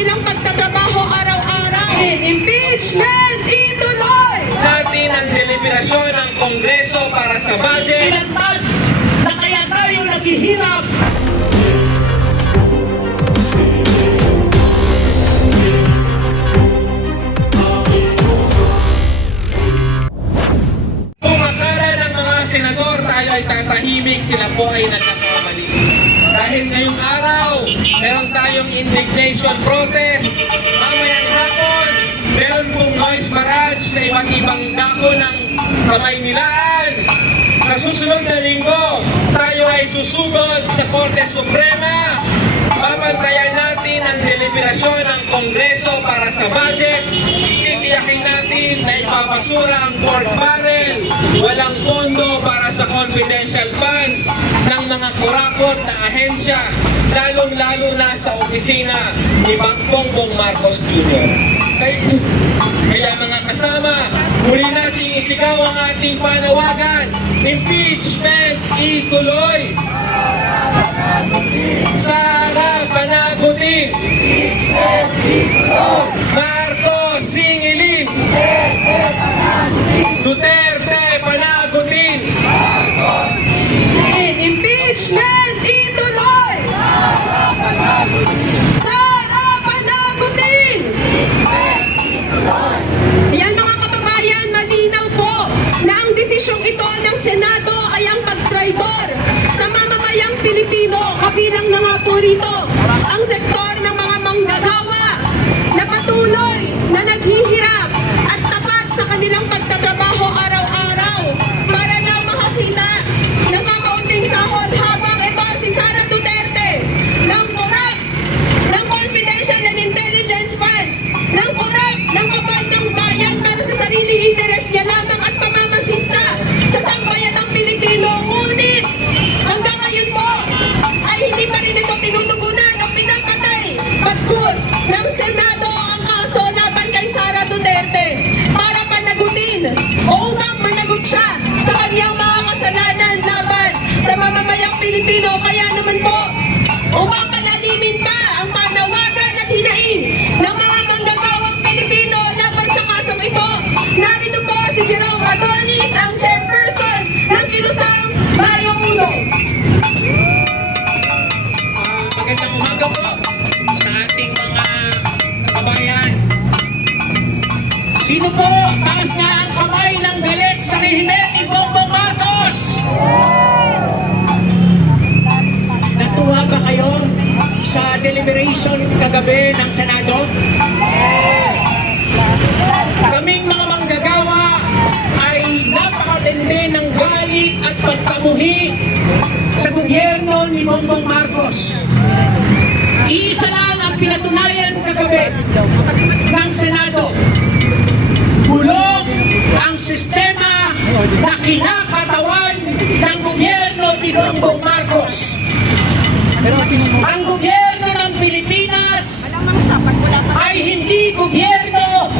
kanilang pagtatrabaho araw-araw. Impeachment ituloy! Natin ang deliberasyon ng Kongreso para sa budget. Ilantad na kaya tayo naghihirap. Kung akala ng mga senador tayo ay tatahimik, sila po ay nagkakamali. Dahil ngayong araw, meron tayong indignation protest. Mamayang hapon, meron pong noise barrage sa iba't ibang dako ng Kamaynilaan. Sa susunod na linggo, tayo ay susugod sa Korte Suprema. Babantayan natin ang deliberasyon ng Kongreso para sa budget. Titiyakin natin na ipapasura ang pork barrel. Walang pondo para sa confidential funds ng mga kurakot na ahensya, lalong-lalo na sa opisina ni Bongbong Marcos Jr. Kaya mga kasama, muli nating isigaw ang ating panawagan. Impeachment ituloy! Sara panagutin! Marcos singilin! Duterte panagutin! Impeachment ituloy! Sara panagutin! Ayan mga kababayan, malinaw po na ang desisyong ito ng Senado ay ang pagtraidor sa mamamayang Pilipino. Kabilang na nga po rito ang sektor ng mga manggagawa na patuloy na naghihirap at tapat sa kanilang pagtatrabaho araw-araw para lang makakita ng kakaunting sahod, habang ito si Sara Duterte ng korap, ng confidential and intelligence funds, ng korap, ng kapal ng bayan para sa sariling interes niya lamang at pamamasista sa sambayan ng Pilipino. Ngunit hanggang ngayon po ay hindi pa rin ito tinutugunan o pinapatay. Bagkus ng Senado ang kaso laban kay Sara Duterte para panagutin o upang managot siya sa kanyang mga kasalanan laban sa mamamayang Pilipino. Kaya naman po, upang palalimin pa ang panawagan at hinaing ng mga manggagawang Pilipino laban sa kasong ito, narito po si Jerome Adonis, ang chairperson ng Kilusang Bayong Uno. Magandang umaga po sa ating mga kababayan. Sino po taas na ang kamay ng galit sa rehimen ni Bongbong Marcos? Natuwa ba kayo sa deliberation kagabi ng Senado? Kaming mga manggagawa ay napakatindi ng galit at pagkamuhi sa gobyerno ni Bongbong Marcos. Iisa lang ang pinatunayan kagabi ng Senado. Bulog ang sistema na kinakatawan ng gobyerno ni Bongbong Marcos. Ang gobyerno ng Pilipinas ay hindi gobyerno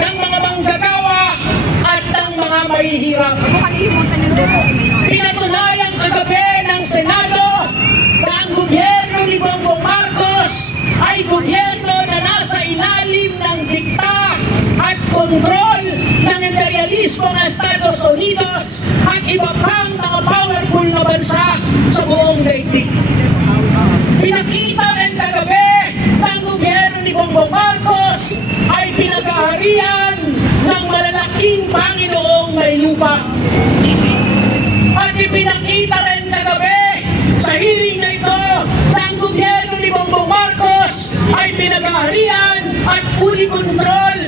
ng mga manggagawa at ng mga mahihirap. Pinatunayan kagabi ng Senado na ang gobyerno ni Bongbong Marcos ay gobyerno na nasa ilalim ng dikta at kontrol ng imperialismo ng Estados Unidos at iba pang mga powerful na bansa sa buong daigdig. Pinakita rin kagabi ng gobyerno ni Bongbong Marcos ay pinag-aharian ng malalaking Panginoong may lupa. At ipinakita rin kagabi sa hearing na ito na ang gobyerno ni Bongbong Marcos ay pinag-aharian at fully control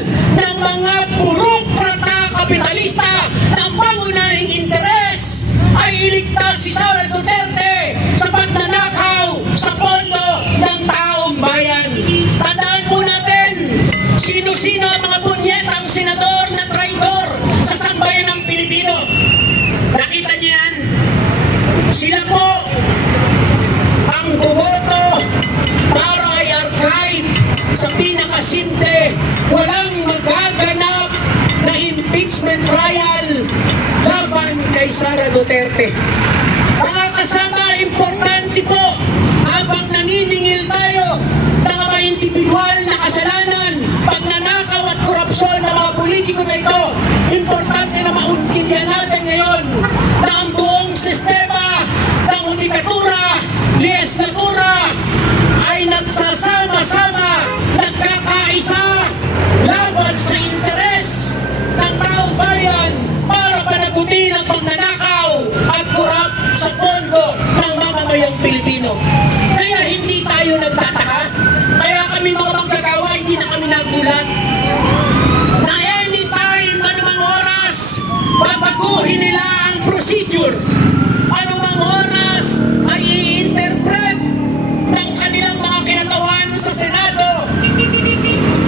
ng mga burokrata kapitalista na ang pangunahing interes ay iligtas si Sara Duterte sa pagnanakaw sa pondo ng taong bayan. Tandaan po natin, sino-sino ang mga punyetang senador na traidor sa sambayan ng Pilipino. Nakita niyo yan? Sila po ang bumoto para ay archive sa pinakasimple, walang magaganap na impeachment trial laban kay Sara Duterte. Mga kasama, importante po, habang naniningil tayo na individual na kasalanan, pagnanakaw at korupsyon ng mga politiko na ito. Importante na maintindihan natin ngayon na ang buong sistema ng judikatura, legislatura ay nagsasama-sama, nagkakaisa laban sa interes ng taong bayan para panagutin ang pagnanakaw at korap sa pondo ng mamamayang Pilipino. Kaya hindi tayo nagtataka, kaya kami mga manggagawa hindi na kami nagulat na anytime, anumang oras, babaguhin nila ang procedure. Anumang oras ay i-interpret ng kanilang mga kinatawan sa Senado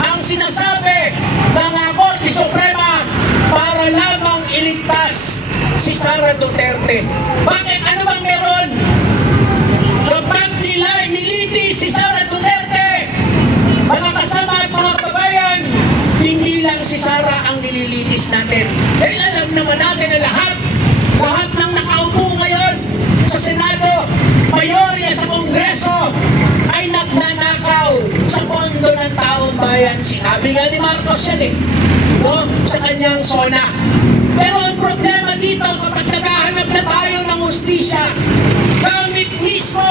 ang sinasabi ng Korte Suprema para lamang iligtas si Sara Duterte. Bakit? Ano bang meron? Kapag nilitis si Sara Duterte, mga kasama at mga kabayan, hindi lang si Sara ang nililitis natin. Dahil alam naman natin na lahat ng nakaupo ngayon sa Senado, mayorya sa Kongreso, ay nagnanakaw sa pondo ng taong bayan. Sinabi nga ni Marcos yan no? Sa kanyang SONA. Pero ang problema dito, kapag naghahanap na tayo ng hustisya, gamit mismo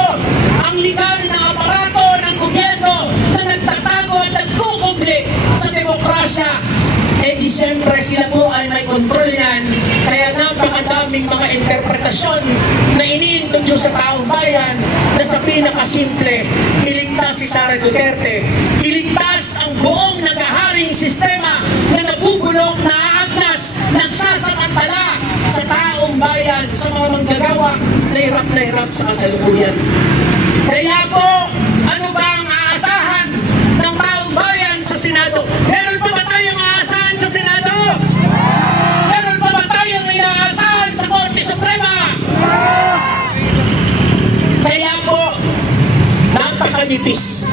ang legal na aparato ng gobyerno na nagtatago at nagkukubli sa demokrasya, eh di siyempre sila po ay may kontrol yan. Kaya napakadaming mga interpretasyon na ini-introduce sa taong bayan na sa pinakasimple, iligtas si Sara Duterte, iligtas ang buong nagaharing sistema na nabubulok, naagnas, nagsasamantala sa taong bayan, sa mga manggagawa na hirap sa kasalukuyan. Kaya po, ano ba ang aasahan ng taong bayan sa Senado? Meron pa ba tayong aasahan sa Senado? Meron pa ba tayong inaasahan sa Korte Suprema? Kaya po, napaka-nipis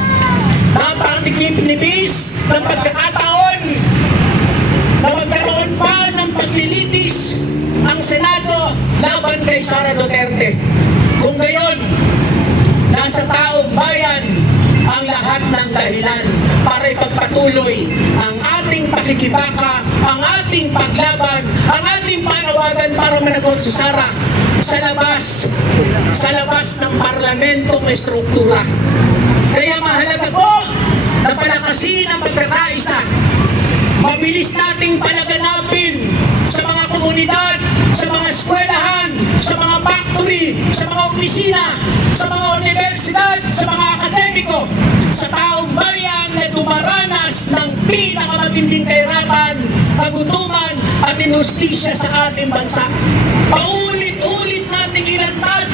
ng pagkakataon na magkaroon pa ng paglilitis ang Senado laban kay Sara Duterte. Kung gayon, nasa taong bayan ang lahat ng dahilan para ipagpatuloy ang ating pakikibaka, ang ating paglaban, ang ating panawagan para managot si Sara sa labas ng parlamentong estruktura. Kaya mahalaga po na palakasin ang pagkakaisa. Mabilis nating palaganapin sa mga komunidad, sa mga eskwelahan, sa mga factory, sa mga opisina, sa mga universidad, sa mga akademiko, sa taong bayan na dumaranas ng pinakamatinding kahirapan, kagutuman at inustisya sa ating bansa. Paulit-ulit nating ilantad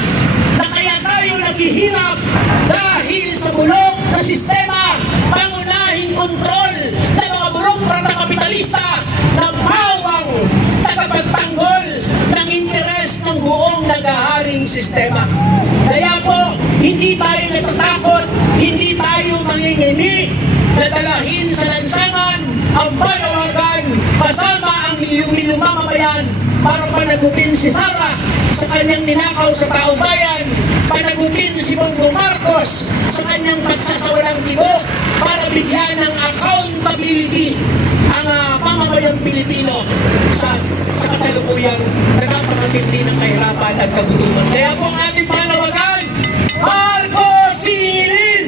na kaya tayo naghihirap dahil sa bulok na sistema, pangunahing kontrol ng mga burokrata kapitalista na pawang tagapagtanggol ng interes ng buong nagaharing sistema. Kaya po, hindi tayo natatakot, hindi tayo mangingini na dalahin sa lansangan ang panawagan kasama ang iyong mamamayan para panagutin si Sara sa kanyang ninakaw sa taong bayan, panagutin si Bongbong Marcos sa kanyang pagsasawalang tibok para bigyan ng accountability ang mamamayang Pilipino sa kasalukuyang na napakatindi ng kahirapan at kagutuman. Kaya po ang ating panawagan, Marcos singilin!